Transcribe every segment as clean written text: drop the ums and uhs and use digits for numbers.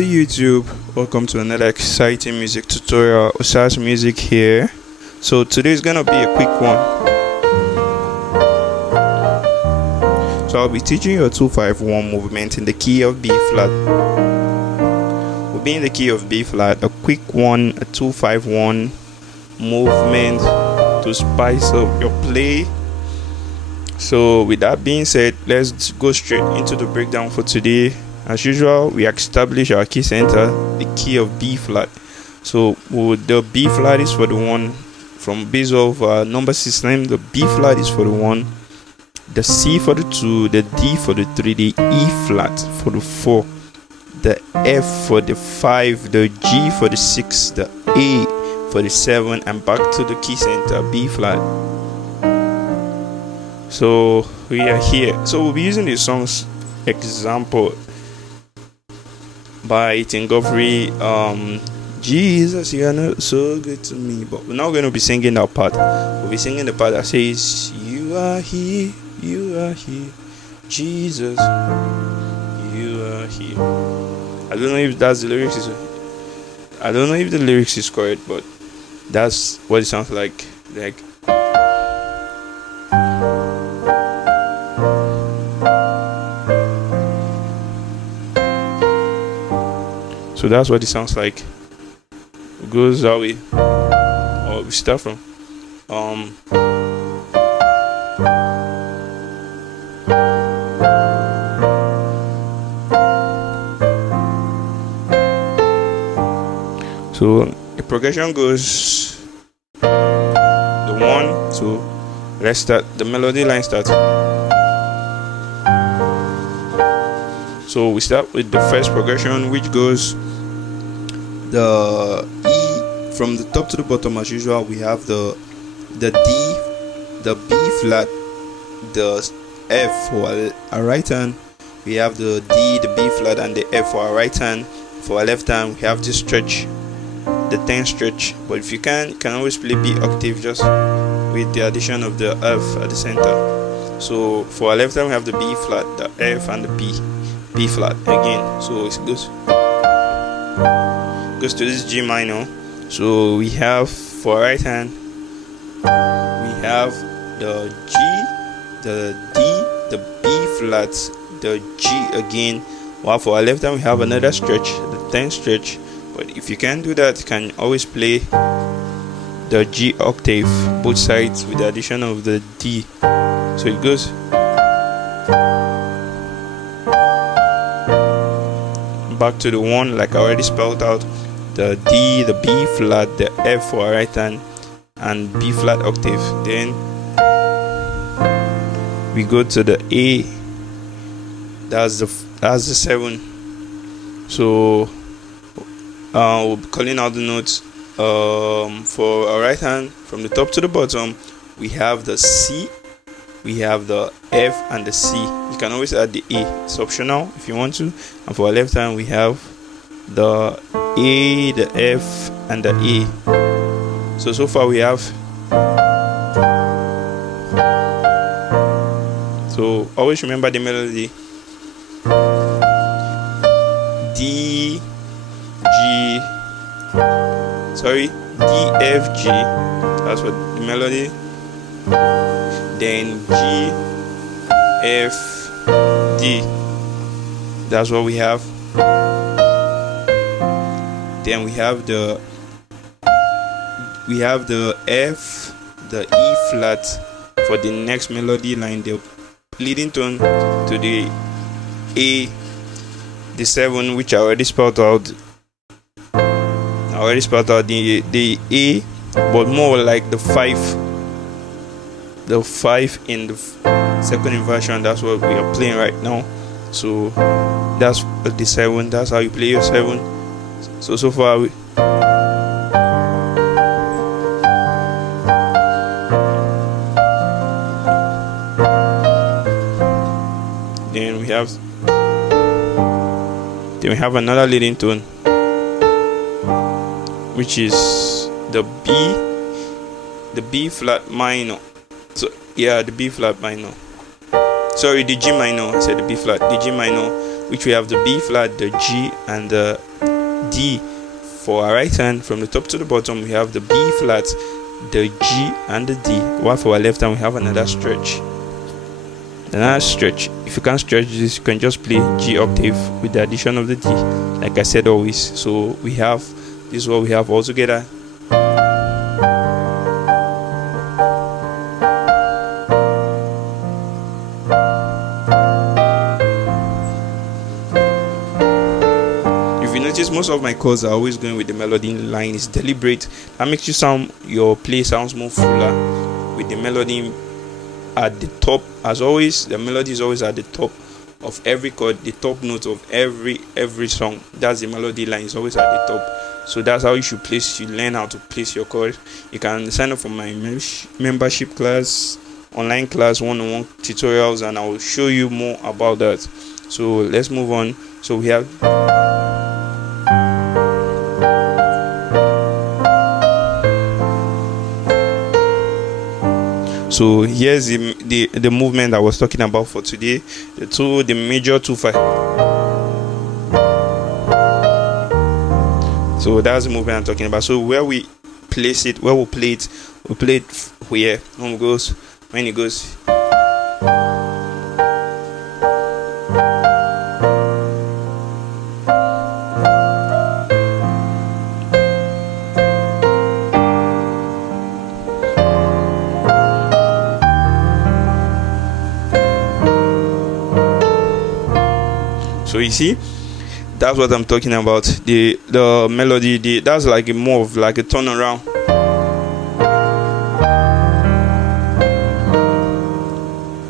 Hello YouTube, welcome to another exciting music tutorial. Osas Music here. So today is gonna be a quick one. So I'll be teaching you a 2-5-1 movement in the key of B flat. We'll be in the key of B flat, a quick one, a 2-5-1 movement to spice up your play. So with that being said, let's go straight into the breakdown for today. As usual, we establish our key center, the key of B flat. So the B flat is for the 1 from base of number system. The B flat is for the 1, the C for the 2, the D for the 3, the E flat for the 4, the F for the 5, the G for the 6, the A for the 7, and back to the key center, B flat. So we are here. So we'll be using the song's example by Tim Godfrey, Jesus, you are not so good to me. But we're not going to be singing that part. We'll be singing the part that says, you are here, Jesus, you are here. I don't know if that's the lyrics. I don't know if the lyrics is correct, but that's what it sounds like. So that's what it sounds like. It goes that way. Or we start from so the progression goes the 1, 2. Let's start the melody line starts. So we start with the first progression, which goes the E from the top to the bottom. As usual, we have the D, the B flat, the F for our right hand. We have the D, the B flat, and the F for our right hand. For our left hand, we have this stretch, the 10 stretch. But if you can always play B octave just with the addition of the F at the center. So for our left hand, we have the B flat, the F, and the B flat again. So it goes to this G minor. So we have for our right hand, we have the G, the D, the B flat, the G again. While for our left hand, we have another stretch, the 10 stretch. But if you can't do that, you can always play the G octave both sides with the addition of the D. So it goes back to the 1, like I already spelled out, the D, the B flat, the F for our right hand, and B flat octave. Then we go to the A. That's the 7. So we'll be calling out the notes. For our right hand, from the top to the bottom, we have the C, we have the F, and the C. You can always add the A, it's optional if you want to. And for our left hand, we have the A, the F, and the A. So far we have. So always remember the melody: D, F, G. That's what the melody. Then G, F, D. That's what we have. Then we have the F, the E flat for the next melody line, the leading tone to the A, the 7, which I already spelled out. The A, but more like the 5 in the second inversion. That's what we are playing right now. So that's the 7. That's how you play your 7. So far then we have another leading tone, which is the B flat minor. So yeah, the B flat minor. Sorry, the G minor. I said the B flat, the G minor, which we have the B flat, the G, and the D. For our right hand, from the top to the bottom, we have the B flat, the G, and the D. While for our left hand, we have another stretch. If you can't stretch this, you can just play G octave with the addition of the D, like I said always. So we have, this is what we have all together. If you notice, most of my chords are always going with the melody line. It's deliberate. That makes your play sounds more fuller with the melody at the top. As always, the melody is always at the top of every chord, the top note of every song. That's the melody line, is always at the top. So that's how you should place. You learn how to place your chord. You can sign up for my membership class, online class, one-on-one tutorials, and I will show you more about that. So let's move on. So we have So here's the movement I was talking about for today. The major 2/5. So that's the movement I'm talking about. So where we place it, where we play it here. When it goes. So you see, that's what I'm talking about. The melody, that's like more of like a turnaround.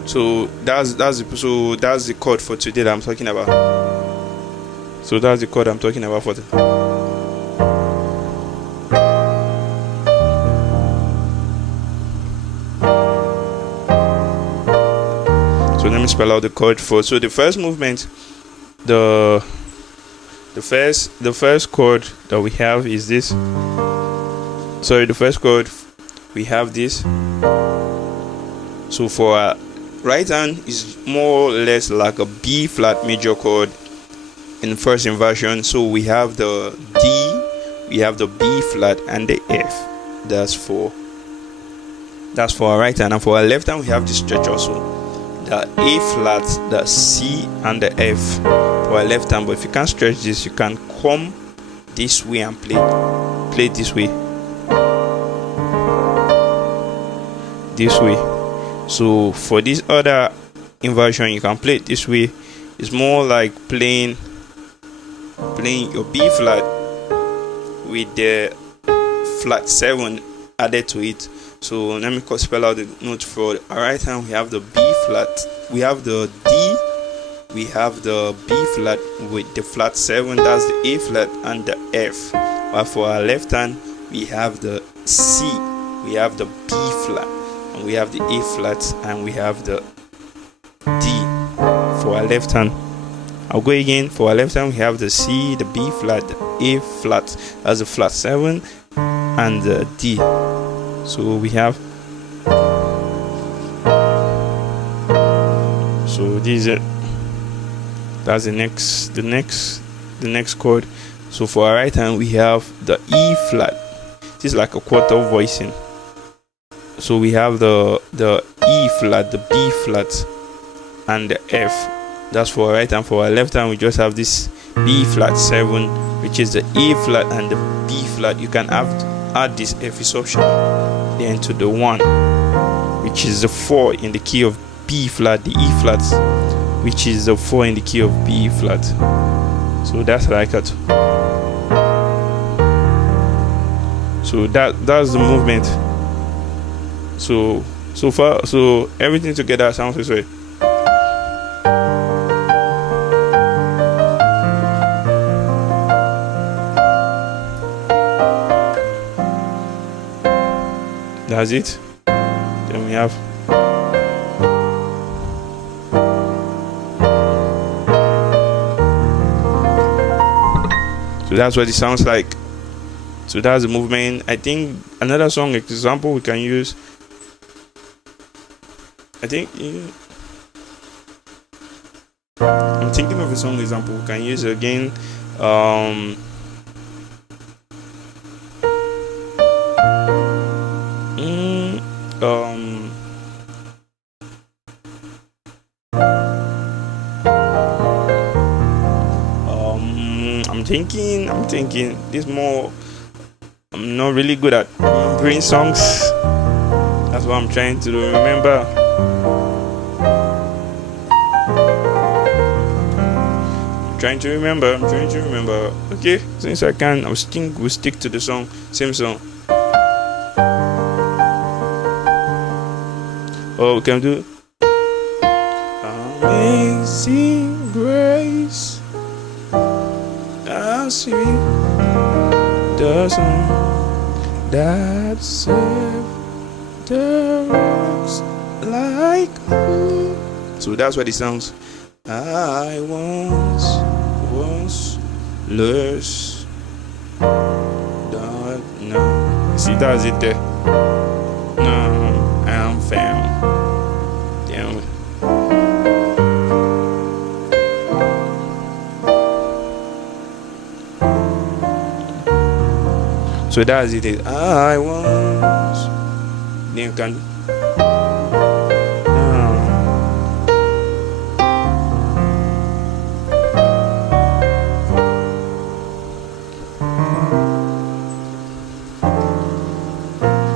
So that's the chord for today that I'm talking about. So that's the chord I'm talking about for today. So let me spell out the chord for. So the first movement. The first chord that we have is this. Sorry, the first chord we have this. So for our right hand is more or less like a B flat major chord in the first inversion. So we have the D, we have the B flat, and the F. That's for our right hand. And for our left hand, we have this stretch also. The A flat, the C, and the F for our left hand. But if you can't stretch this, you can come this way and play it this way. So for this other inversion, you can play it this way. It's more like playing your B flat with the flat 7 added to it. So let me spell out the note. For our right hand, we have the B flat, we have the D, we have the B flat with the flat 7, that's the A flat, and the F. But for our left hand, we have the C, we have the B flat, and we have the A flat, and we have the D for our left hand. I'll go again. For our left hand, we have the C, the B flat, the A flat, that's the flat 7, and the D. So we have. So these are. That's the next chord. So for our right hand, we have the E flat. This is like a quarter voicing. So we have the E flat, the B flat, and the F. That's for our right hand. For our left hand, we just have this B flat 7, which is the A flat and the B flat. You can add this F is optional. Then to the 1, which is the 4 in the key of B flat, the E flat, which is the 4 in the key of B flat. So that's like that. So that's the movement. So far, so everything together sounds this way. That's it. Then we have. So that's what it sounds like. So that's the movement. I think another song example we can use. I'm thinking of a song example we can use again. thinking this more. I'm not really good at remembering songs. That's what I'm trying to remember. I'm trying to remember. Okay, since I can, we'll stick to the song. Same song. Oh, we can do Amazing Grace. How sweet the song that saved the rocks like me. So that's what it sounds. I once was lost, but now. See, that's it there. Now I am found. Damn. So that's it. I once. Then you can.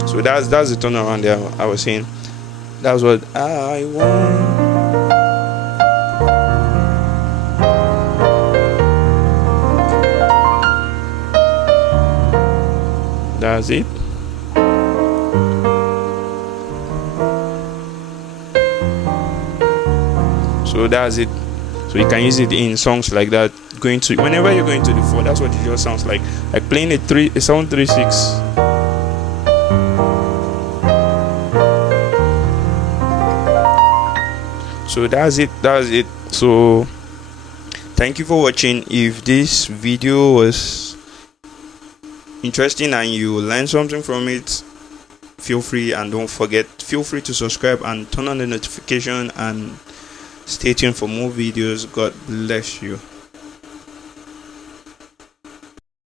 So that's the turnaround there I was saying. That's what I want. That's it. So that's it. So you can use it in songs like that. Going to whenever you're going to the 4, that's what it just sounds like playing a 736. So that's it. So thank you for watching. If this video was interesting and you learned something from it, feel free to subscribe and turn on the notification and stay tuned for more videos. God bless you.